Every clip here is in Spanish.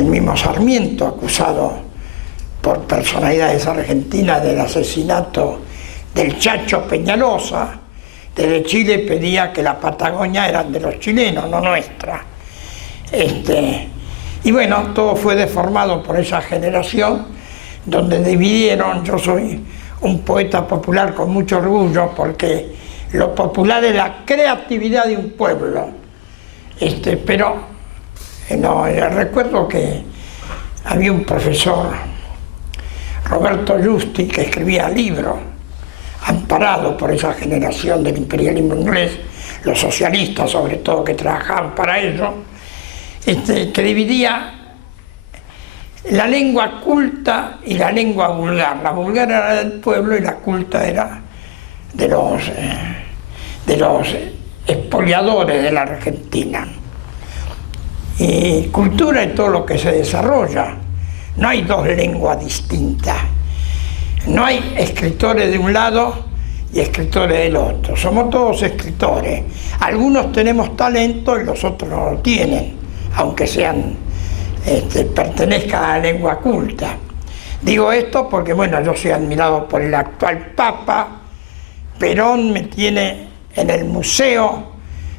el mismo Sarmiento, acusado por personalidades argentinas del asesinato del Chacho Peñalosa, desde Chile pedía que la Patagonia eran de los chilenos, no nuestra. Y bueno, todo fue deformado por esa generación, donde dividieron. Yo soy un poeta popular con mucho orgullo, porque lo popular es la creatividad de un pueblo. Pero no, recuerdo que había un profesor, Roberto Justi, que escribía libros, amparado por esa generación del imperialismo inglés, los socialistas sobre todo que trabajaban para ello, que dividía la lengua culta y la lengua vulgar. La vulgar era del pueblo y la culta era de los expoliadores de la Argentina. Y cultura es todo lo que se desarrolla. No hay dos lenguas distintas. No hay escritores de un lado y escritores del otro. Somos todos escritores. Algunos tenemos talento y los otros no lo tienen, aunque pertenezcan a la lengua culta. Digo esto porque, bueno, yo soy admirado por el actual Papa. Perón me tiene en el Museo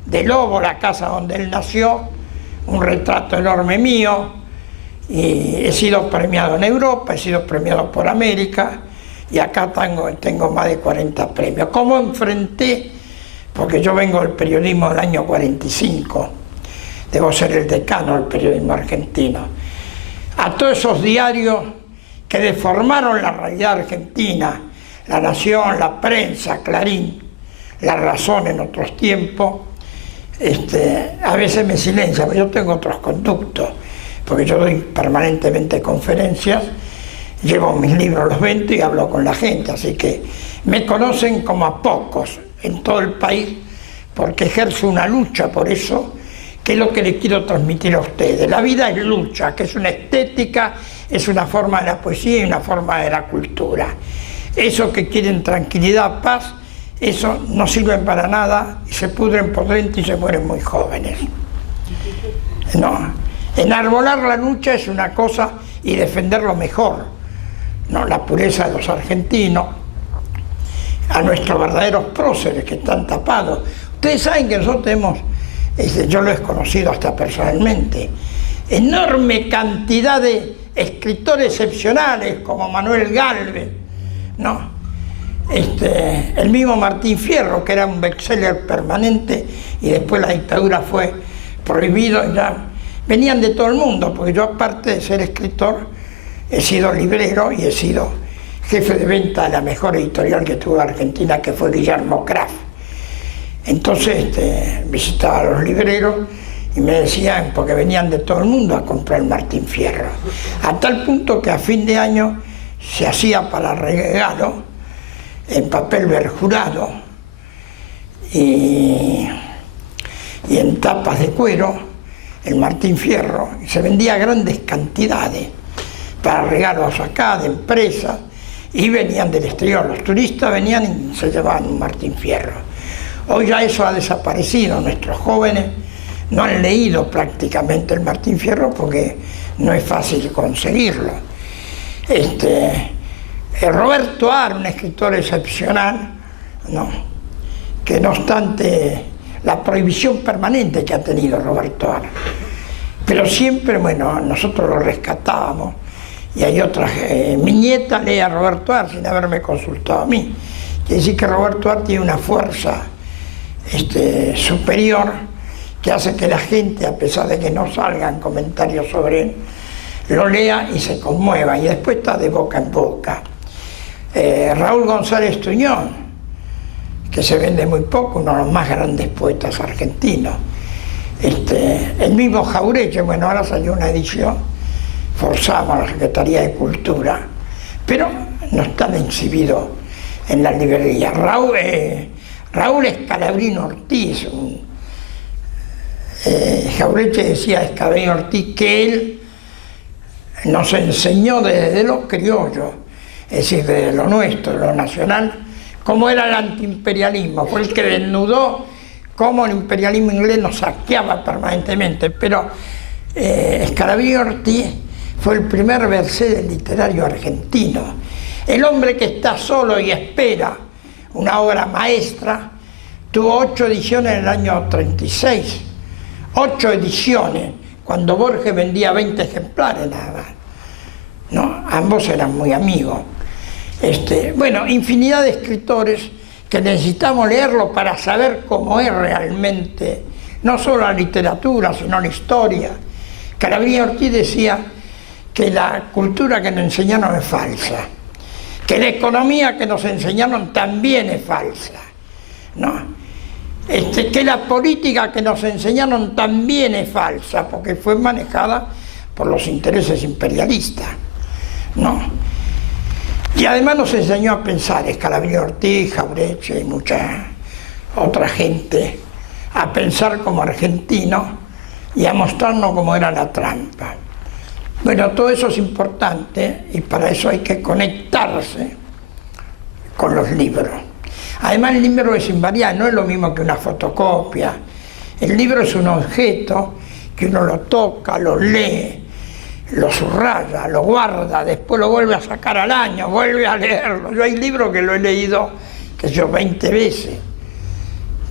de Lobo, la casa donde él nació, un retrato enorme mío, y he sido premiado en Europa, he sido premiado por América, y acá tengo más de 40 premios. ¿Cómo enfrenté? Porque yo vengo del periodismo del año 45, debo ser el decano del periodismo argentino, a todos esos diarios que deformaron la realidad argentina, La Nación, La Prensa, Clarín, La Razón en otros tiempos. A veces me silencian, pero yo tengo otros conductos, porque yo doy permanentemente conferencias, llevo mis libros, los vendo y hablo con la gente, así que me conocen como a pocos en todo el país, porque ejerzo una lucha por eso, que es lo que les quiero transmitir a ustedes. La vida es lucha, que es una estética, es una forma de la poesía y una forma de la cultura. Eso que quieren tranquilidad, paz, eso no sirve para nada y se pudren por dentro y se mueren muy jóvenes. No, enarbolar la lucha es una cosa y defenderlo mejor. No, la pureza de los argentinos, a nuestros verdaderos próceres que están tapados. Ustedes saben que nosotros tenemos, yo lo he conocido hasta personalmente, enorme cantidad de escritores excepcionales como Manuel Gálvez, ¿no? El mismo Martín Fierro, que era un bestseller permanente y después la dictadura fue prohibido, ya venían de todo el mundo, porque yo, aparte de ser escritor, he sido librero y he sido jefe de venta de la mejor editorial que tuvo Argentina, que fue Guillermo Kraft. Entonces visitaba a los libreros y me decían, porque venían de todo el mundo a comprar Martín Fierro, a tal punto que a fin de año se hacía para regalo en papel verjurado y en tapas de cuero, el Martín Fierro, y se vendía grandes cantidades para regalos acá, de empresas, y venían del exterior. Los turistas venían y se llevaban un Martín Fierro. Hoy ya eso ha desaparecido, nuestros jóvenes no han leído prácticamente el Martín Fierro porque no es fácil conseguirlo. Roberto Ar, un escritor excepcional, ¿no?, que no obstante la prohibición permanente que ha tenido Roberto Ar, pero siempre, bueno, nosotros lo rescatábamos, y hay otras, mi nieta lee a Roberto Ar sin haberme consultado a mí. Quiere decir que Roberto Ar tiene una fuerza superior que hace que la gente, a pesar de que no salgan comentarios sobre él, lo lea y se conmueva, y después está de boca en boca. Raúl González Tuñón, que se vende muy poco, uno de los más grandes poetas argentinos. El mismo Jauretche, bueno, ahora salió una edición, forzamos a la Secretaría de Cultura, pero no están exhibidos en la librería. Raúl Escalabrino Ortiz, Jauretche decía a Escalabrino Ortiz que él nos enseñó desde lo criollo, es decir, desde lo nuestro, lo nacional, cómo era el antiimperialismo. Fue el que desnudó cómo el imperialismo inglés nos saqueaba permanentemente, pero Scarabini Ortiz fue el primer Mercedes literario argentino. El hombre que está solo y espera una obra maestra tuvo 8 ediciones en el año 36. 8 ediciones, cuando Borges vendía 20 ejemplares nada más. ¿No? Ambos eran muy amigos. Bueno, infinidad de escritores que necesitamos leerlo para saber cómo es realmente, no solo la literatura, sino la historia. Scarabini Ortiz decía que la cultura que nos enseñaron es falsa, que la economía que nos enseñaron también es falsa, ¿no? Que la política que nos enseñaron también es falsa, porque fue manejada por los intereses imperialistas, ¿no? Y además nos enseñó a pensar, Scarabini Ortiz, Jauretche y mucha otra gente, a pensar como argentinos y a mostrarnos cómo era la trampa. Bueno, todo eso es importante y para eso hay que conectarse con los libros. Además el libro es invariable, no es lo mismo que una fotocopia. El libro es un objeto que uno lo toca, lo lee, lo subraya, lo guarda, después lo vuelve a sacar al año, vuelve a leerlo. Yo hay libros que lo he leído, 20 veces,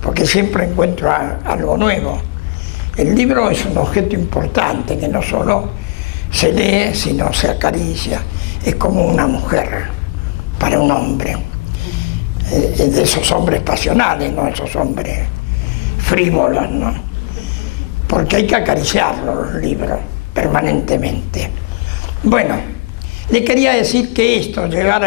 porque siempre encuentro algo nuevo. El libro es un objeto importante que no solo se lee, sino se acaricia. Es como una mujer para un hombre. De esos hombres pasionales, no esos hombres frívolos, ¿no? Porque hay que acariciarlos los libros permanentemente. Bueno, le quería decir que esto, llegar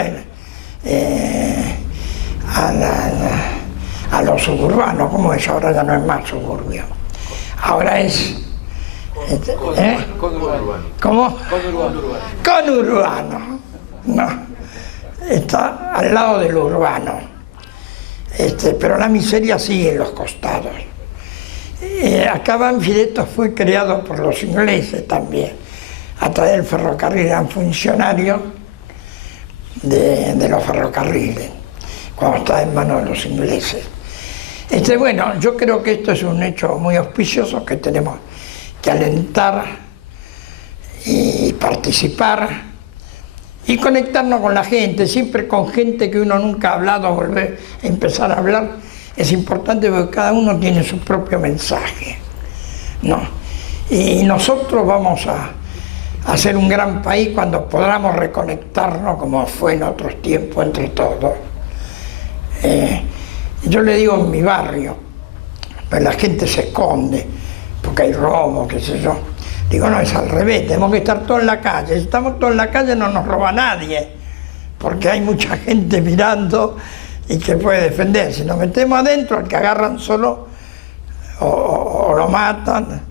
a los suburbanos, ¿cómo es? Ahora ya no es más suburbio. Ahora es... ¿Cómo? Conurbano. No. Está al lado del urbano. Pero la miseria sigue en los costados. Acá Banfield fue creado por los ingleses también. A través del ferrocarril eran funcionarios de los ferrocarriles, cuando estaba en manos de los ingleses. Bueno, yo creo que esto es un hecho muy auspicioso que tenemos que alentar y participar y conectarnos con la gente, siempre con gente que uno nunca ha hablado, volver a empezar a hablar, es importante porque cada uno tiene su propio mensaje, ¿no? Y nosotros vamos a hacer un gran país cuando podamos reconectarnos como fue en otros tiempos entre todos. Yo le digo en mi barrio, pues la gente se esconde porque hay robo, qué sé yo. Digo, no, es al revés, tenemos que estar todos en la calle. Si estamos todos en la calle no nos roba nadie, porque hay mucha gente mirando y que puede defender. Si nos metemos adentro, al que agarran solo o lo matan,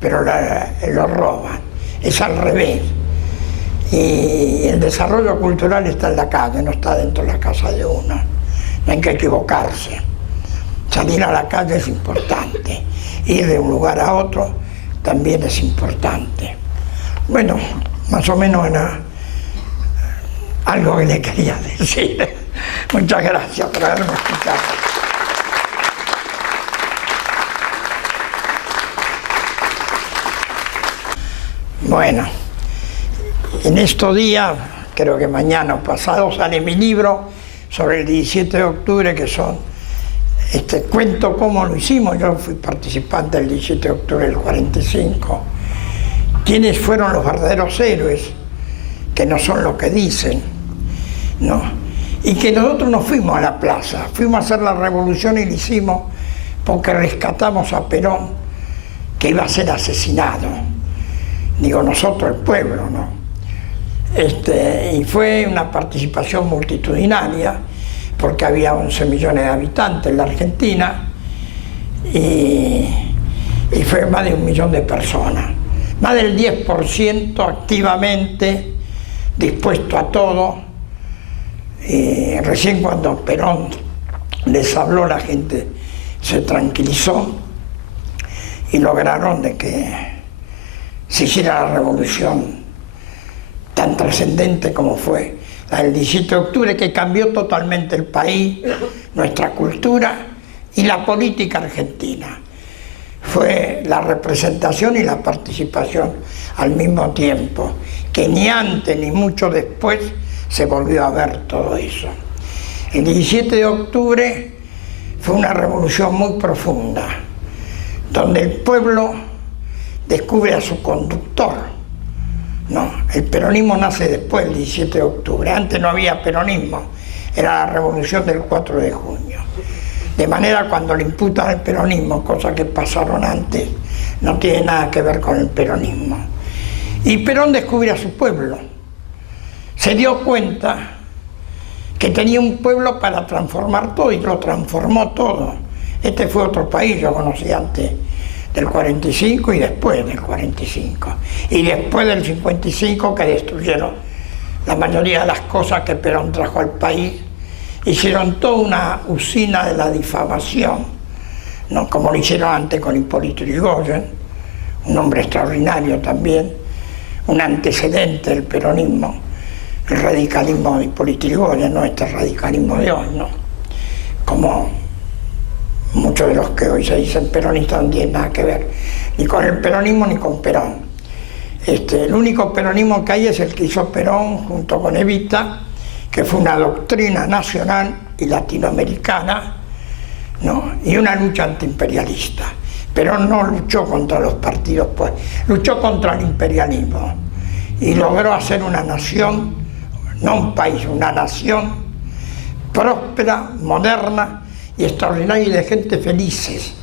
pero lo roban. Es al revés. Y el desarrollo cultural está en la calle, no está dentro de la casa de uno. No hay que equivocarse. Salir a la calle es importante. Ir de un lugar a otro también es importante. Bueno, más o menos era algo que le quería decir. Muchas gracias por haberme escuchado. Bueno, en estos días, creo que mañana o pasado, sale mi libro sobre el 17 de octubre, que son cuento cómo lo hicimos. Yo fui participante del 17 de octubre del 45. ¿Quiénes fueron los verdaderos héroes? Que no son lo que dicen, ¿no? Y que nosotros no fuimos a la plaza, fuimos a hacer la revolución y lo hicimos porque rescatamos a Perón, que iba a ser asesinado. Digo, nosotros, el pueblo, ¿no? Y fue una participación multitudinaria, porque había 11 millones de habitantes en la Argentina y fue más de 1 millón de personas. Más del 10% activamente dispuesto a todo. Y recién cuando Perón les habló, la gente se tranquilizó y lograron de que se hiciera la revolución tan trascendente como fue el 17 de octubre, que cambió totalmente el país, nuestra cultura y la política argentina. fue la representación y la participación al mismo tiempo, que ni antes ni mucho después se volvió a ver todo eso. El 17 de octubre fue una revolución muy profunda, donde el pueblo descubre a su conductor. No, el peronismo nace después del 17 de octubre, antes no había peronismo, era la revolución del 4 de junio. De manera, cuando le imputan el peronismo, cosas que pasaron antes, no tiene nada que ver con el peronismo. Y Perón descubre a su pueblo. Se dio cuenta que tenía un pueblo para transformar todo y lo transformó todo. Este fue otro país, yo conocí antes del 45 y después del 45. Y después del 55, que destruyeron la mayoría de las cosas que Perón trajo al país, hicieron toda una usina de la difamación, ¿no? Como lo hicieron antes con Hipólito Yrigoyen, un hombre extraordinario también, un antecedente del peronismo, el radicalismo de Hipólito Yrigoyen, no este radicalismo de hoy, ¿no? Como muchos de los que hoy se dicen peronistas no tienen nada que ver ni con el peronismo ni con Perón. El único peronismo que hay es el que hizo Perón junto con Evita, que fue una doctrina nacional y latinoamericana, ¿no? Y una lucha antiimperialista. Perón no luchó contra los partidos, pues luchó contra el imperialismo y logró hacer una nación, no un país, una nación próspera, moderna y extraordinaria y de gente felices.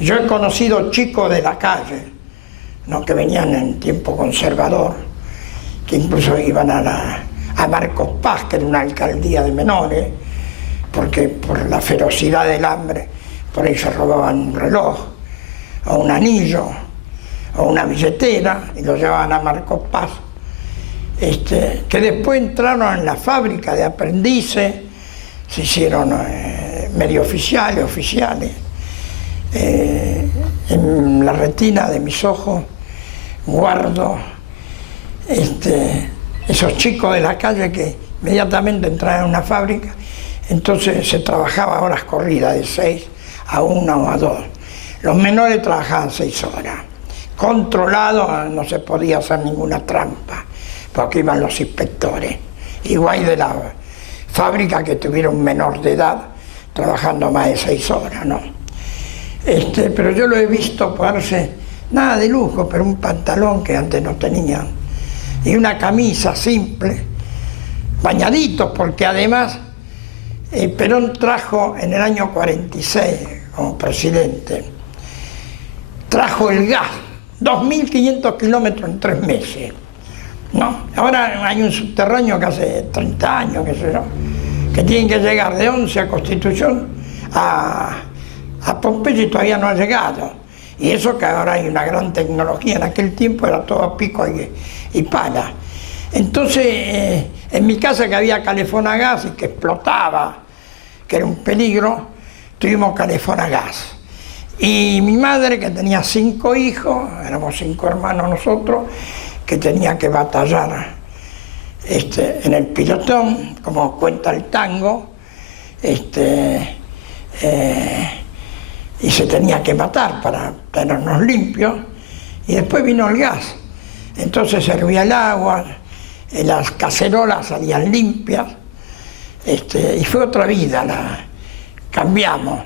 Yo he conocido chicos de la calle, ¿no? Que venían en tiempo conservador, que incluso iban a Marcos Paz, que era una alcaldía de menores, porque por la ferocidad del hambre, por ahí se robaban un reloj, o un anillo, o una billetera, y lo llevaban a Marcos Paz, que después entraron en la fábrica de aprendices, se hicieron medio oficiales, en la retina de mis ojos guardo esos chicos de la calle que inmediatamente entraban en una fábrica, entonces se trabajaba a horas corridas, de 6 a 1 o a 2. Los menores trabajaban 6 horas. Controlado, no se podía hacer ninguna trampa, porque iban los inspectores. Igual de la fábrica que tuviera un menor de edad trabajando más de 6 horas, ¿no? Pero yo lo he visto ponerse, nada de lujo, pero un pantalón que antes no tenían, y una camisa simple, bañaditos, porque además Perón trajo en el año 46, como presidente, trajo el gas, 2.500 kilómetros en 3 meses, ¿no? Ahora hay un subterráneo que hace 30 años, qué sé yo, que tienen que llegar de 11 a Constitución a Pompeya y todavía no ha llegado. Y eso que ahora hay una gran tecnología, en aquel tiempo era todo a pico y pala. Entonces, en mi casa, que había calefón a gas y que explotaba, que era un peligro, tuvimos calefón a gas. Y mi madre, que tenía 5 hijos, éramos 5 hermanos nosotros, que tenía que batallar en el pilotón, como cuenta el tango, y se tenía que matar para tenernos limpios, y después vino el gas. Entonces servía el agua, las cacerolas salían limpias, y fue otra vida, cambiamos.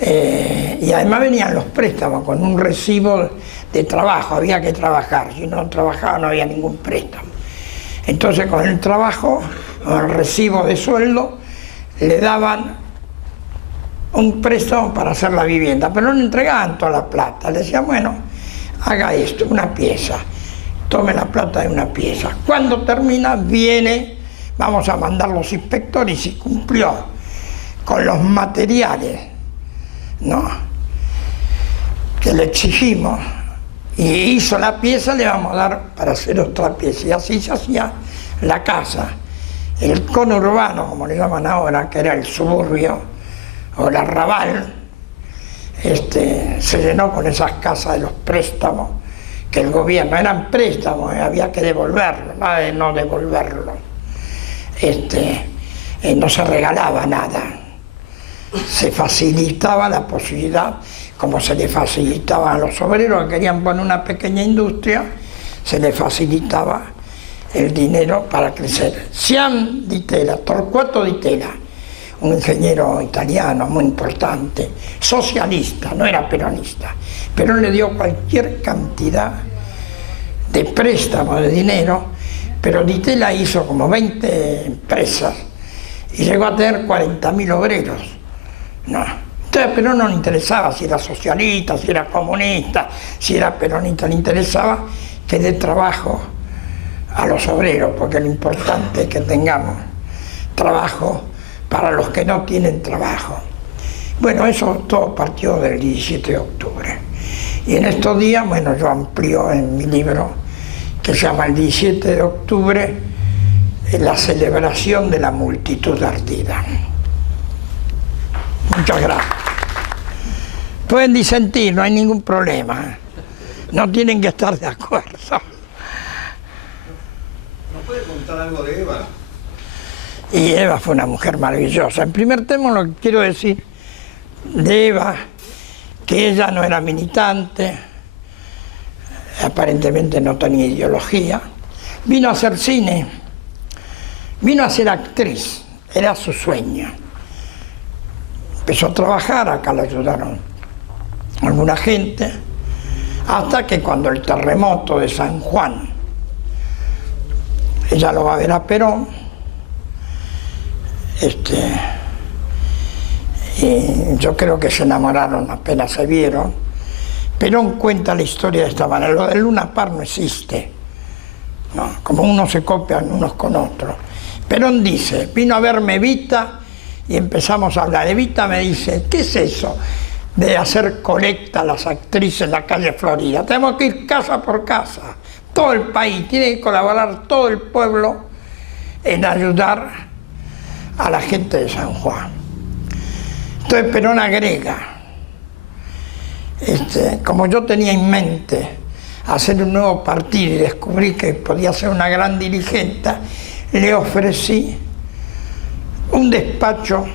Y además venían los préstamos con un recibo de trabajo, había que trabajar, si no trabajaba no había ningún préstamo. Entonces con el trabajo, con el recibo de sueldo, le daban un préstamo para hacer la vivienda, pero no le entregaban toda la plata, le decían, bueno, haga esto, una pieza, tome la plata de una pieza. Cuando termina, viene, vamos a mandar los inspectores, y cumplió con los materiales, ¿no?, que le exigimos, y hizo la pieza, le vamos a dar para hacer otra pieza, y así se hacía la casa. El conurbano, como le llaman ahora, que era el suburbio, o el arrabal, se llenó con esas casas de los préstamos, que el gobierno, eran préstamos, había que devolverlo, nada de no devolverlo. No se regalaba nada, se facilitaba la posibilidad como se le facilitaba a los obreros que querían poner una pequeña industria, se les facilitaba el dinero para crecer. Gian Di Tella, Torquato Di Tella, un ingeniero italiano muy importante, socialista, no era peronista, pero le dio cualquier cantidad de préstamo de dinero, pero Di Tella hizo como 20 empresas y llegó a tener 40.000 obreros. No. Entonces a Perón no le interesaba si era socialista, si era comunista, si era peronista, le interesaba que dé trabajo a los obreros, porque lo importante es que tengamos trabajo para los que no tienen trabajo. Bueno, eso todo partió del 17 de octubre. Y en estos días, bueno, yo amplío en mi libro, que se llama El 17 de octubre, la celebración de la multitud ardida. Muchas gracias. Pueden disentir, no hay ningún problema. No tienen que estar de acuerdo. ¿Nos puede contar algo de Eva? Y Eva fue una mujer maravillosa. En primer término, lo que quiero decir de Eva, que ella no era militante, aparentemente no tenía ideología, vino a hacer cine, vino a ser actriz, era su sueño. Empezó a trabajar, acá la ayudaron alguna gente, hasta que cuando el terremoto de San Juan, ella lo va a ver a Perón, y yo creo que se enamoraron apenas se vieron. Perón cuenta la historia de esta manera: lo del Luna Park no existe, ¿no? Como unos se copian unos con otros. Perón dice, vino a verme Evita y empezamos a hablar. Evita me dice, ¿qué es eso de hacer colecta a las actrices en la calle Florida? Tenemos que ir casa por casa, todo el país, tiene que colaborar todo el pueblo en ayudar a la gente de San Juan. Entonces Perón agrega, como yo tenía en mente hacer un nuevo partido y descubrí que podía ser una gran dirigente, le ofrecí un despacho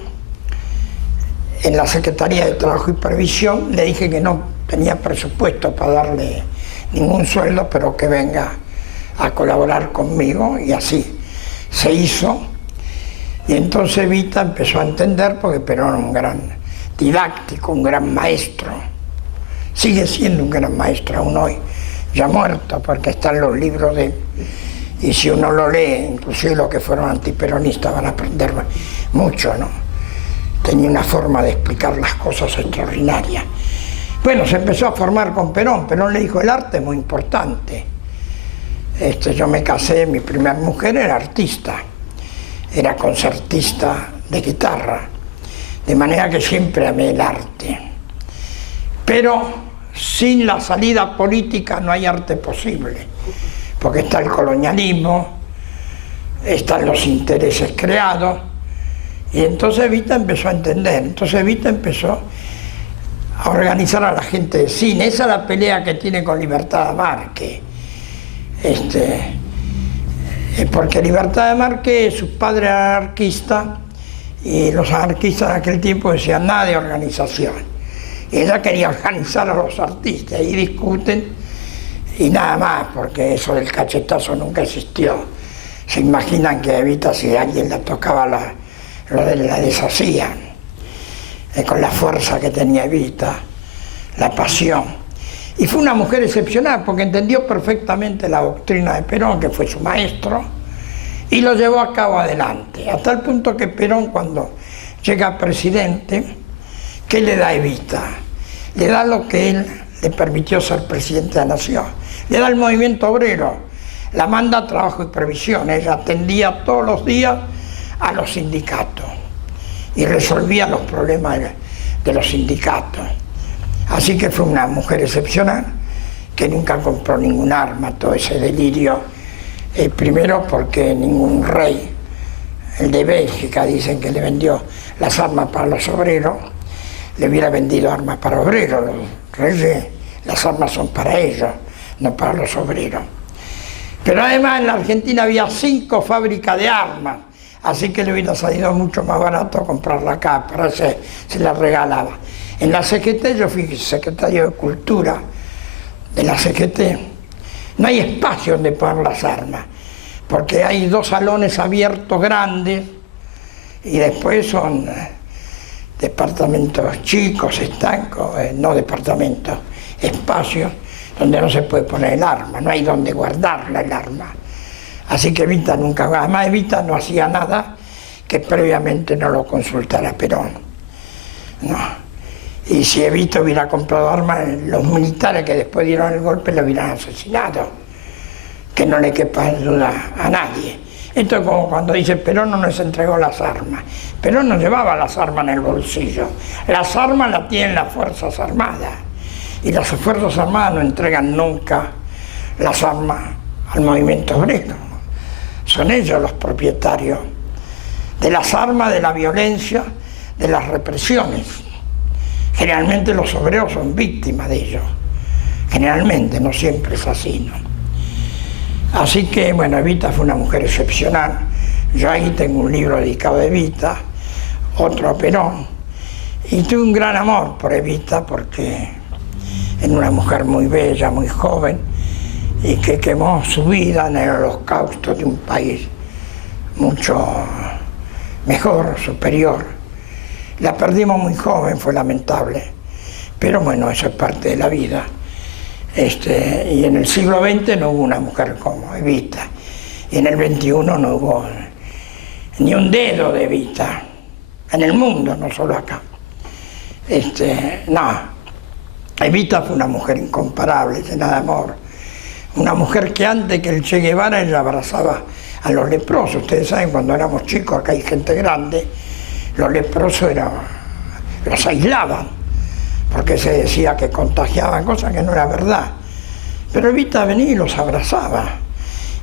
en la Secretaría de Trabajo y Previsión. Le dije que no tenía presupuesto para darle ningún sueldo, pero que venga a colaborar conmigo, y así se hizo. Y entonces Evita empezó a entender, porque Perón era un gran didáctico, un gran maestro, sigue siendo un gran maestro aún hoy, ya muerto, porque están los libros de él, y si uno lo lee, inclusive los que fueron antiperonistas van a aprender mucho, ¿no? Tenía una forma de explicar las cosas extraordinaria. Bueno, se empezó a formar con Perón. Perón le dijo, el arte es muy importante. Yo me casé, mi primera mujer era artista, era concertista de guitarra, de manera que siempre amé el arte. Pero sin la salida política no hay arte posible, porque está el colonialismo, están los intereses creados, y entonces Evita empezó a entender. Entonces Evita empezó a organizar a la gente de cine. Esa es la pelea que tiene con Libertad Lamarque. Porque Libertad Lamarque, su padre era anarquista, y los anarquistas de aquel tiempo decían nada de organización. Y ella quería organizar a los artistas, y discuten, y nada más, porque eso del cachetazo nunca existió. Se imaginan que Evita, si alguien la tocaba, la deshacían, con la fuerza que tenía Evita, la pasión. Y fue una mujer excepcional, porque entendió perfectamente la doctrina de Perón, que fue su maestro, y lo llevó a cabo adelante, hasta el punto que Perón, cuando llega presidente, ¿qué le da a Evita? Le da lo que él le permitió ser presidente de la nación, le da el movimiento obrero, la manda a Trabajo y Previsión. Ella atendía todos los días a los sindicatos y resolvía los problemas de los sindicatos. Así que fue una mujer excepcional, que nunca compró ningún arma, todo ese delirio. Primero porque ningún rey, el de Bélgica, dicen que le vendió las armas para los obreros, le hubiera vendido armas para obreros. Los reyes, las armas son para ellos, no para los obreros. Pero además en la Argentina había 5 fábricas de armas, así que le hubiera salido mucho más barato comprarla acá, para eso se la regalaba. En la CGT, yo fui secretario de Cultura de la CGT, no hay espacio donde poner las armas, porque hay 2 salones abiertos grandes y después son departamentos chicos, estancos, no departamentos, espacios donde no se puede poner el arma, no hay donde guardarla el arma. Así que Evita nunca, además Evita no hacía nada que previamente no lo consultara Perón. No. Y si Evita hubiera comprado armas, los militares que después dieron el golpe lo hubieran asesinado, que no le quepa duda a nadie. Esto es como cuando dice Perón no nos entregó las armas. Perón no llevaba las armas en el bolsillo. Las armas las tienen las Fuerzas Armadas. Y las Fuerzas Armadas no entregan nunca las armas al movimiento obrero. Son ellos los propietarios de las armas, de la violencia, de las represiones. Generalmente los obreros son víctimas de ellos. Generalmente, no siempre es así, ¿no? Así que, bueno, Evita fue una mujer excepcional. Yo ahí tengo un libro dedicado a Evita, otro a Perón. Y tuve un gran amor por Evita porque era una mujer muy bella, muy joven, y que quemó su vida en el holocausto de un país mucho mejor, superior. La perdimos muy joven, fue lamentable, pero bueno, eso es parte de la vida. Y en el siglo XX no hubo una mujer como Evita, y en el XXI no hubo ni un dedo de Evita, en el mundo, no solo acá. No, Evita fue una mujer incomparable, llena de amor, una mujer que antes que el Che Guevara ella abrazaba a los leprosos. Ustedes saben, cuando éramos chicos, acá hay gente grande, los leprosos los aislaban, porque se decía que contagiaban, cosas que no era verdad. Pero Evita venía y los abrazaba.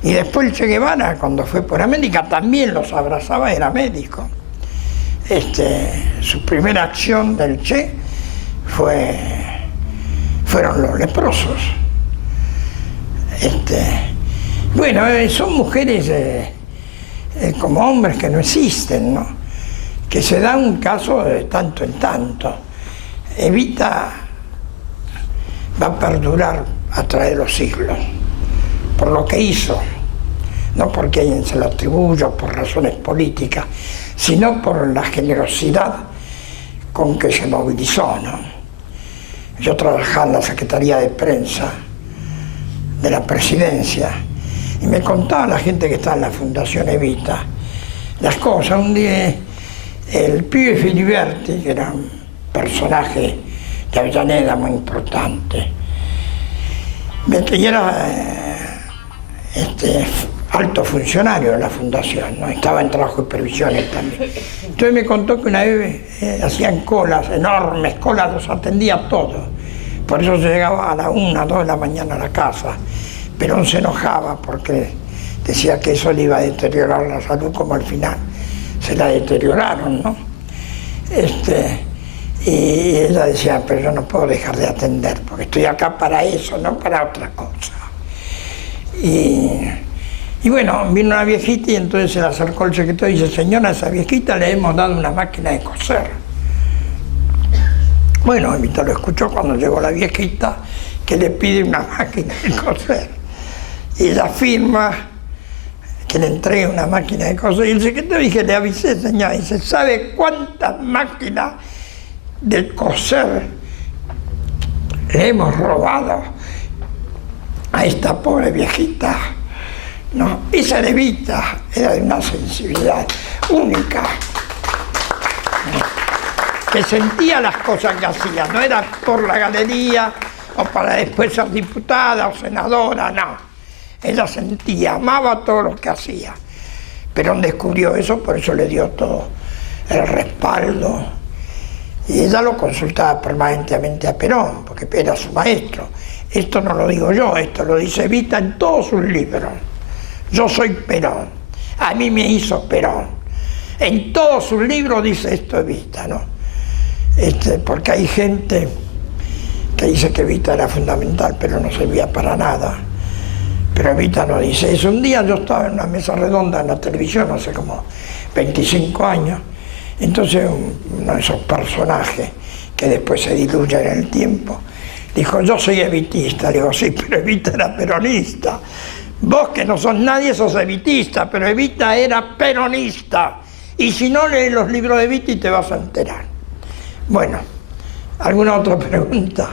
Y después el Che Guevara, cuando fue por América, también los abrazaba, era médico. Su primera acción del Che fueron los leprosos. Bueno, son mujeres como hombres que no existen, ¿no? Que se da un caso de tanto en tanto. Evita va a perdurar a través de los siglos, por lo que hizo, no porque alguien se lo atribuya por razones políticas, sino por la generosidad con que se movilizó, ¿no? Yo trabajaba en la Secretaría de Prensa de la Presidencia y me contaba la gente que está en la Fundación Evita las cosas. Un día el pibe Filiberti, que era un personaje de Avellaneda muy importante, y era alto funcionario de la fundación, ¿no? Estaba en trabajo de previsiones también. Entonces me contó que una vez hacían colas, enormes colas, los atendía todos. Por eso se llegaba a las 1, 2 de la mañana a la casa. Perón se enojaba porque decía que eso le iba a deteriorar la salud, como al final se la deterioraron, ¿no? Y ella decía, pero yo no puedo dejar de atender, porque estoy acá para eso, no para otra cosa. Y bueno, vino una viejita y entonces se le acercó el secretario y dice, señora, a esa viejita le hemos dado una máquina de coser. Bueno, Evita lo escuchó cuando llegó la viejita, que le pide una máquina de coser. Y ella firma que le entregue una máquina de coser. Y el secretario dice, le avisé, señora, dice, ¿sabe cuántas máquinas de coser le hemos robado a esta pobre viejita? No, esa de Evita era de una sensibilidad única, que sentía las cosas que hacía, no era por la galería o para después ser diputada o senadora, no. Ella sentía, amaba todo lo que hacía. Perón descubrió eso, por eso le dio todo el respaldo. Y ella lo consultaba permanentemente a Perón, porque era su maestro. Esto no lo digo yo, esto lo dice Evita en todos sus libros. Yo soy Perón, a mí me hizo Perón. En todos sus libros dice esto Evita, ¿no? Porque hay gente que dice que Evita era fundamental, pero no servía para nada. Pero Evita no dice eso. Un día yo estaba en una mesa redonda en la televisión, hace como 25 años, entonces uno de esos personajes que después se diluye en el tiempo. Dijo, yo soy evitista. Le digo, sí, pero Evita era peronista. Vos que no sos nadie sos evitista, pero Evita era peronista. Y si no, lees los libros de Evita y te vas a enterar. Bueno, ¿alguna otra pregunta?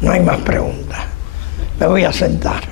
No hay más preguntas. Me voy a sentar.